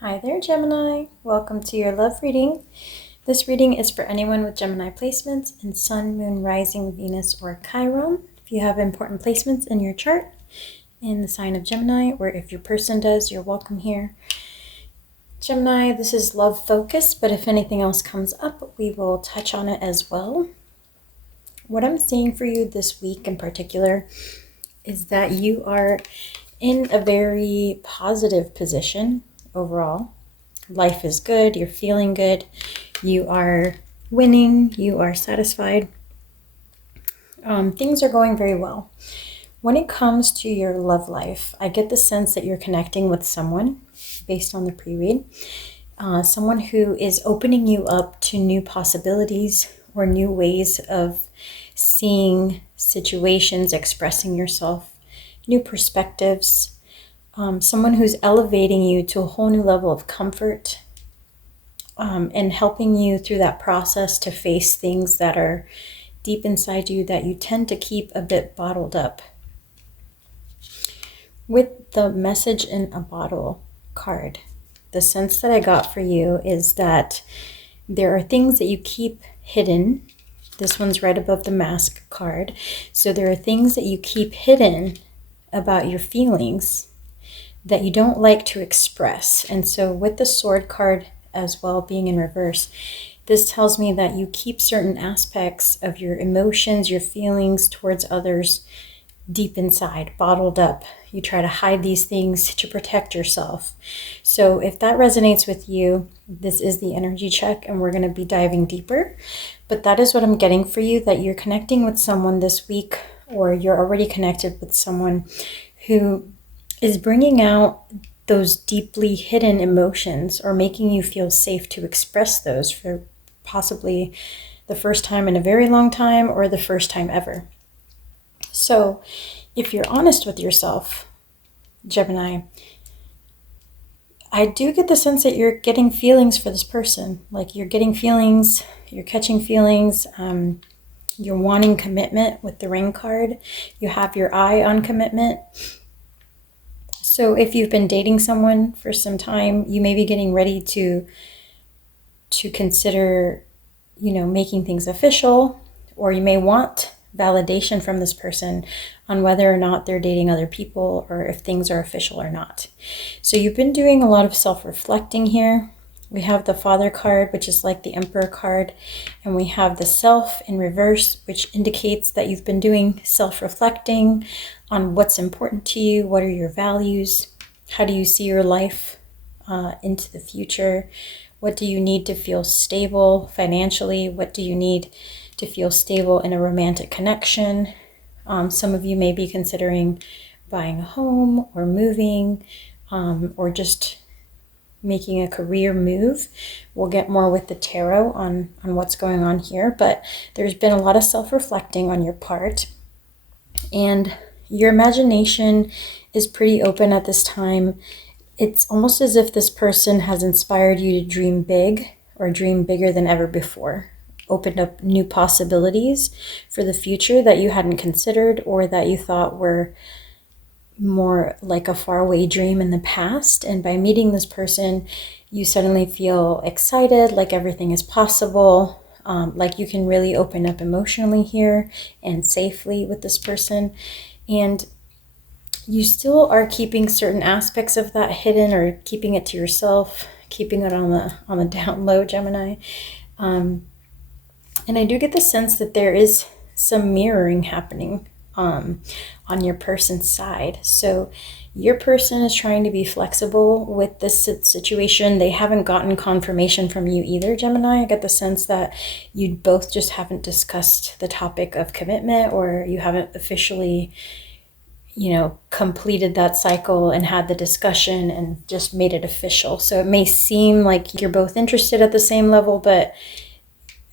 Hi there, Gemini. Welcome to your love reading. This reading is for anyone with Gemini placements in Sun, Moon, Rising, Venus, or Chiron. If you have important placements in your chart in the sign of Gemini, or if your person does, you're welcome here. Gemini, this is love focused, but if anything else comes up, we will touch on it as well. What I'm seeing for you this week in particular is that you are in a very positive position. Overall, life is good, you're feeling good, you are winning, you are satisfied. Things are going very well. When it comes to your love life, I get the sense that you're connecting with someone based on the pre-read, someone who is opening you up to new possibilities or new ways of seeing situations, expressing yourself, new perspectives. Someone who's elevating you to a whole new level of comfort and helping you through that process to face things that are deep inside you that you tend to keep a bit bottled up. With the message in a bottle card, the sense that I got for you is that there are things that you keep hidden. This one's right above the mask card. So there are things that you keep hidden about your feelings that you don't like to express. And so with the sword card as well being in reverse, this tells me that you keep certain aspects of your emotions, your feelings towards others deep inside, bottled up. You try to hide these things to protect yourself. So if that resonates with you, this is the energy check and we're going to be diving deeper. But that is what I'm getting for you, that you're connecting with someone this week, or you're already connected with someone who is bringing out those deeply hidden emotions or making you feel safe to express those for possibly the first time in a very long time or the first time ever. So if you're honest with yourself, Gemini, I do get the sense that you're getting feelings for this person. Like you're getting feelings, you're catching feelings, you're wanting commitment with the ring card. You have your eye on commitment. So if you've been dating someone for some time, you may be getting ready to consider, making things official, or you may want validation from this person on whether or not they're dating other people or if things are official or not. So you've been doing a lot of self-reflecting here. We have the Father card, which is like the Emperor card, and we have the Self in reverse, which indicates that you've been doing self-reflecting on what's important to you, what are your values, how do you see your life into the future, what do you need to feel stable financially, what do you need to feel stable in a romantic connection. Some of you may be considering buying a home or moving or just making a career move. We'll get more with the tarot on what's going on here, but there's been a lot of self-reflecting on your part, and your imagination is pretty open at this time. It's almost as if this person has inspired you to dream big or dream bigger than ever before, opened up new possibilities for the future that you hadn't considered or that you thought were more like a faraway dream in the past. And by meeting this person, you suddenly feel excited, like everything is possible, like you can really open up emotionally here and safely with this person. And you still are keeping certain aspects of that hidden or keeping it to yourself, keeping it on the down low, Gemini. And I do get the sense that there is some mirroring happening on your person's side. So your person is trying to be flexible with this situation. They haven't gotten confirmation from you either, Gemini. I get the sense that you both just haven't discussed the topic of commitment, or you haven't officially, completed that cycle and had the discussion and just made it official. So it may seem like you're both interested at the same level, but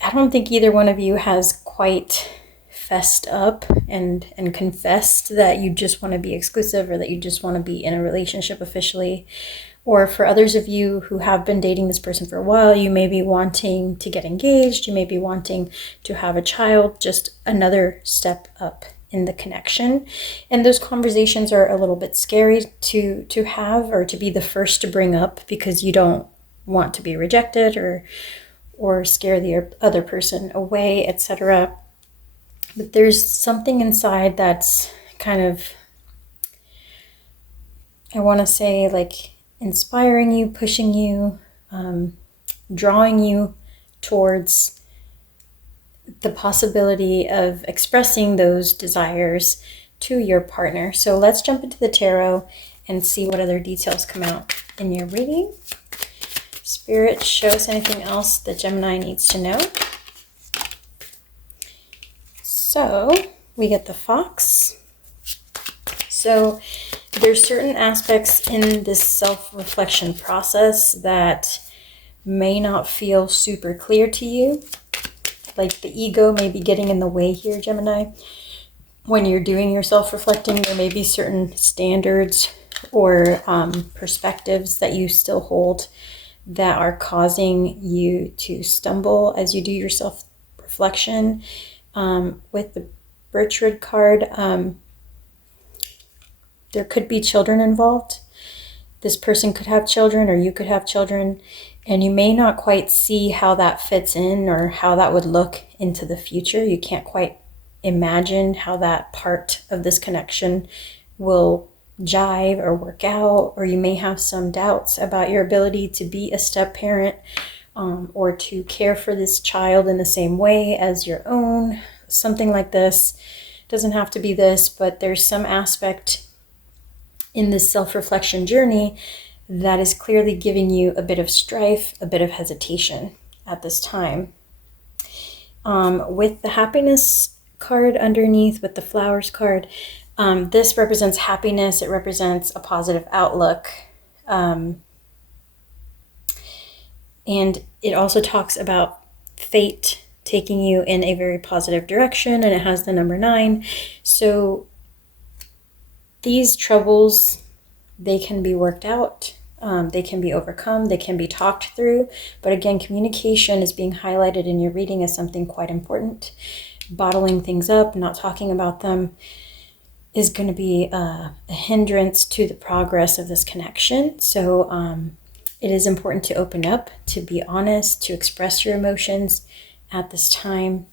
I don't think either one of you has quite fessed up and confessed that you just want to be exclusive or that you just want to be in a relationship officially. Or for others of you who have been dating this person for a while, you may be wanting to get engaged, you may be wanting to have a child, just another step up in the connection. And those conversations are a little bit scary to have, or to be the first to bring up, because you don't want to be rejected or scare the other person away, etc. But there's something inside that's kind of, I want to say, like inspiring you, pushing you, drawing you towards the possibility of expressing those desires to your partner. So let's jump into the tarot and see what other details come out in your reading. Spirit, show us anything else that Gemini needs to know. So we get the Fox. So there's certain aspects in this self-reflection process that may not feel super clear to you. Like the ego may be getting in the way here, Gemini. When you're doing your self-reflecting, there may be certain standards or perspectives that you still hold that are causing you to stumble as you do your self-reflection. With the Birchwood card, there could be children involved. This person could have children, or you could have children, and you may not quite see how that fits in or how that would look into the future. You can't quite imagine how that part of this connection will jive or work out, or you may have some doubts about your ability to be a step parent, or to care for this child in the same way as your own. Something like this. Doesn't have to be this, but there's some aspect in this self-reflection journey that is clearly giving you a bit of strife, a bit of hesitation at this time. With the Happiness card underneath, with the Flowers card, this represents happiness. It represents a positive outlook. And it also talks about fate taking you in a very positive direction, and it has the number 9. So these troubles, they can be worked out, they can be overcome, they can be talked through. But again, communication is being highlighted in your reading as something quite important. Bottling things up, not talking about them, is going to be a hindrance to the progress of this connection. So it is important to open up, to be honest, to express your emotions at this time,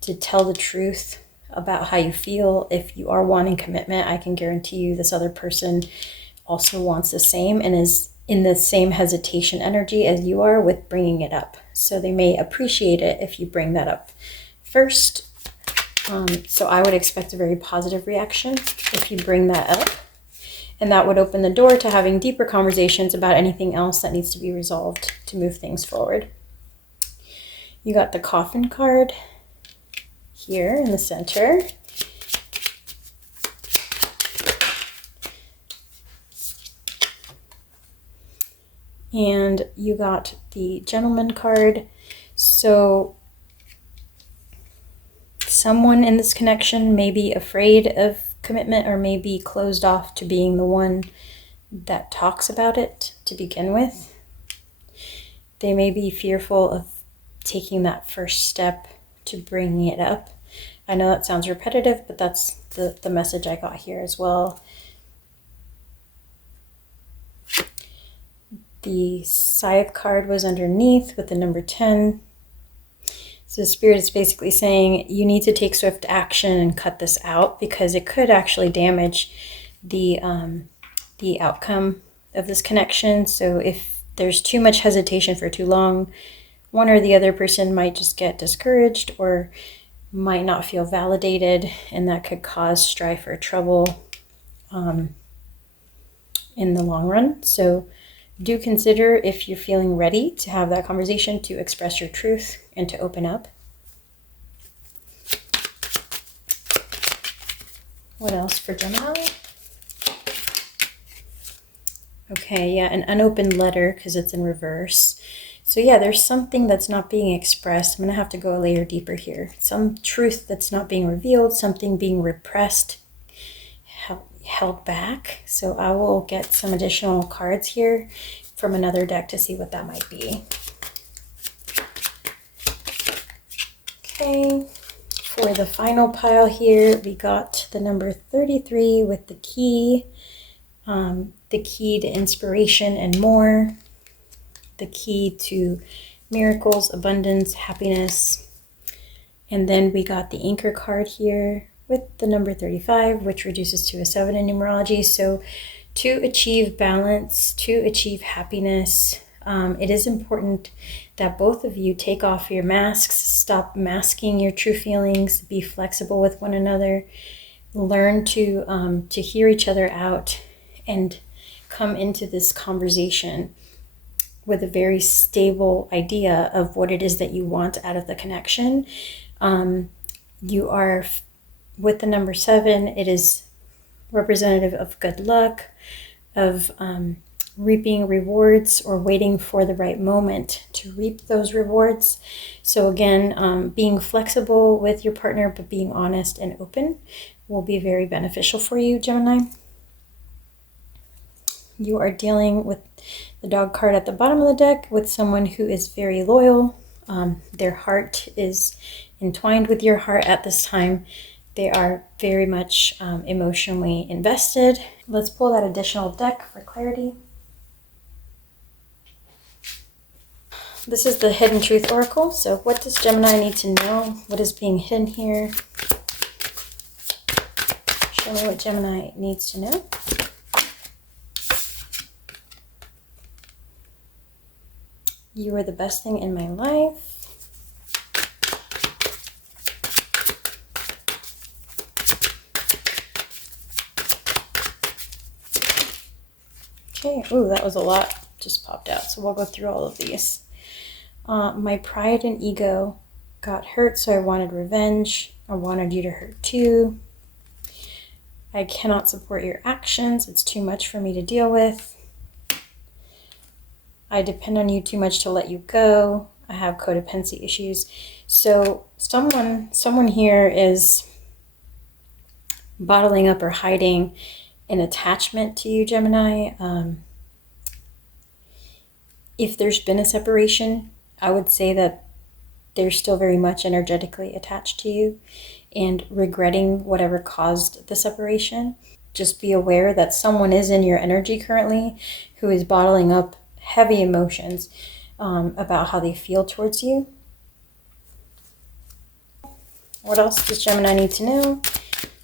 to tell the truth about how you feel. If you are wanting commitment, I can guarantee you this other person also wants the same and is in the same hesitation energy as you are with bringing it up. So they may appreciate it if you bring that up first. So I would expect a very positive reaction if you bring that up. And that would open the door to having deeper conversations about anything else that needs to be resolved to move things forward. You got the Coffin card here in the center. And you got the Gentleman card. So someone in this connection may be afraid of commitment, or may be closed off to being the one that talks about it to begin with. They may be fearful of taking that first step to bringing it up. I know that sounds repetitive, but that's the message I got here as well. The Scythe card was underneath with the number 10. So Spirit is basically saying you need to take swift action and cut this out, because it could actually damage the outcome of this connection. So if there's too much hesitation for too long, one or the other person might just get discouraged or might not feel validated, and that could cause strife or trouble in the long run. So do consider, if you're feeling ready to have that conversation, to express your truth and to open up. What else for Gemini? Okay, yeah, an unopened letter, because it's in reverse. So yeah, there's something that's not being expressed. I'm going to have to go a layer deeper here. Some truth that's not being revealed, something being repressed, held back. So I will get some additional cards here from another deck to see what that might be. Okay, For the final pile here, we got the number 33 with the key to inspiration and more, the key to miracles, abundance, happiness. And then we got the anchor card here with the number 35, which reduces to a 7 in numerology. So to achieve balance, to achieve happiness, it is important that both of you take off your masks, stop masking your true feelings, be flexible with one another, learn to hear each other out, and come into this conversation with a very stable idea of what it is that you want out of the connection. You are, with the number 7, it is representative of good luck, of reaping rewards or waiting for the right moment to reap those rewards. So again, being flexible with your partner, but being honest and open will be very beneficial for you, Gemini. You are dealing with the dog card at the bottom of the deck with someone who is very loyal. Their heart is entwined with your heart at this time. They are very much emotionally invested. Let's pull that additional deck for clarity. This is the Hidden Truth Oracle. So what does Gemini need to know? What is being hidden here? Show me what Gemini needs to know. You are the best thing in my life. Okay, ooh, that was a lot just popped out. So we'll go through all of these. My pride and ego got hurt, so I wanted revenge. I wanted you to hurt too. I cannot support your actions. It's too much for me to deal with. I depend on you too much to let you go. I have codependency issues. So someone here is bottling up or hiding an attachment to you, Gemini. If there's been a separation, I would say that they're still very much energetically attached to you and regretting whatever caused the separation. Just be aware that someone is in your energy currently who is bottling up heavy emotions about how they feel towards you. What else does Gemini need to know?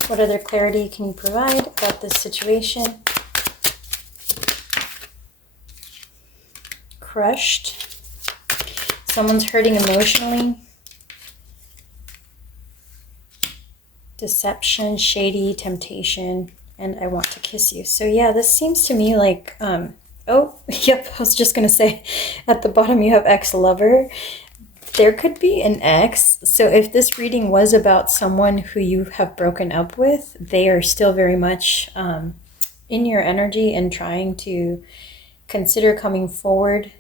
What other clarity can you provide about this situation? Crushed. Someone's hurting emotionally. Deception, shady, temptation, and I want to kiss you. So yeah, this seems to me like, oh, yep, I was just going to say, at the bottom you have ex-lover. There could be an ex. So if this reading was about someone who you have broken up with, they are still very much in your energy and trying to consider coming forward.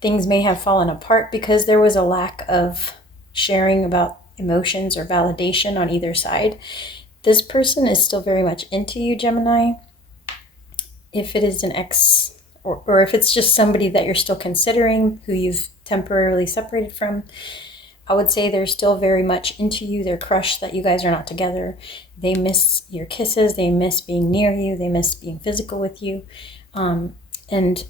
Things may have fallen apart because there was a lack of sharing about emotions or validation on either side. This person is still very much into you, Gemini. If it is an ex, or if it's just somebody that you're still considering who you've temporarily separated from, I would say they're still very much into you. They're crushed that you guys are not together. They miss your kisses. They miss being near you. They miss being physical with you. And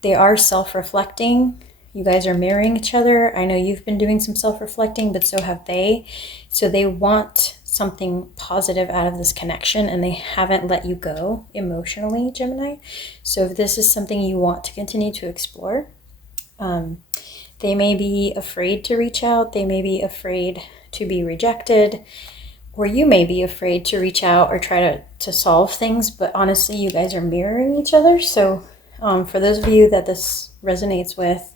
they are self-reflecting. You guys are mirroring each other. I know you've been doing some self-reflecting, but so have they. So they want something positive out of this connection, and they haven't let you go emotionally, Gemini. So if this is something you want to continue to explore, they may be afraid to reach out. They may be afraid to be rejected, or you may be afraid to reach out or try to solve things. But honestly, you guys are mirroring each other. So for those of you that this resonates with,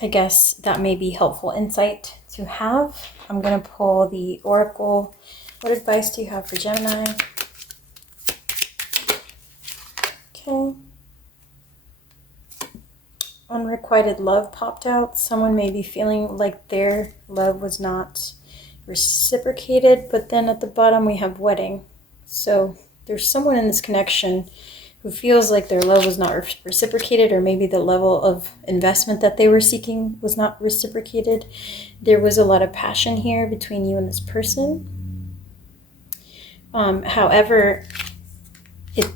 I guess that may be helpful insight to have. I'm going to pull the Oracle. What advice do you have for Gemini? Okay. Unrequited love popped out. Someone may be feeling like their love was not reciprocated, but then at the bottom we have wedding. So there's someone in this connection who feels like their love was not reciprocated, or maybe the level of investment that they were seeking was not reciprocated. There was a lot of passion here between you and this person. However,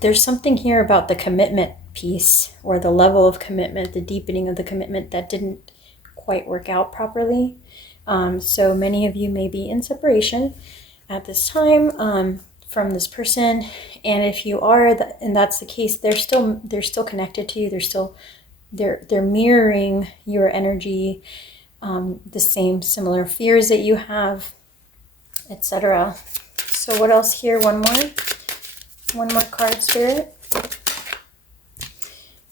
there's something here about the commitment piece, or the level of commitment, the deepening of the commitment, that didn't quite work out properly. So many of you may be in separation at this time from this person, and if you are, and that's the case, they're still connected to you. They're mirroring your energy, the same similar fears that you have, etc. So what else here? One more card, Spirit.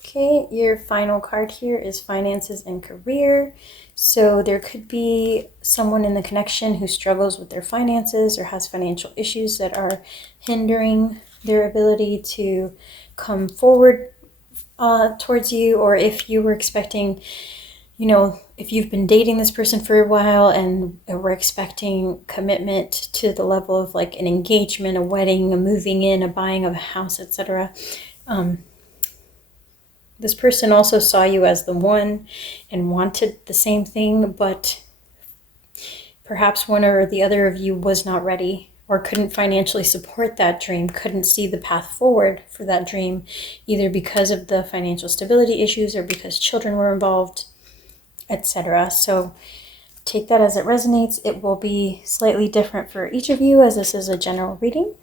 Okay, your final card here is finances and career. So there could be someone in the connection who struggles with their finances or has financial issues that are hindering their ability to come forward towards you. Or if you were expecting, if you've been dating this person for a while and were expecting commitment to the level of like an engagement, a wedding, a moving in, a buying of a house, etc. This person also saw you as the one and wanted the same thing, but perhaps one or the other of you was not ready, or couldn't financially support that dream, couldn't see the path forward for that dream, either because of the financial stability issues or because children were involved, etc. So take that as it resonates. It will be slightly different for each of you, as this is a general reading.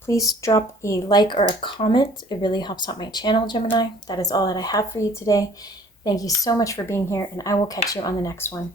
Please drop a like or a comment. It really helps out my channel, Gemini. That is all that I have for you today. Thank you so much for being here, and I will catch you on the next one.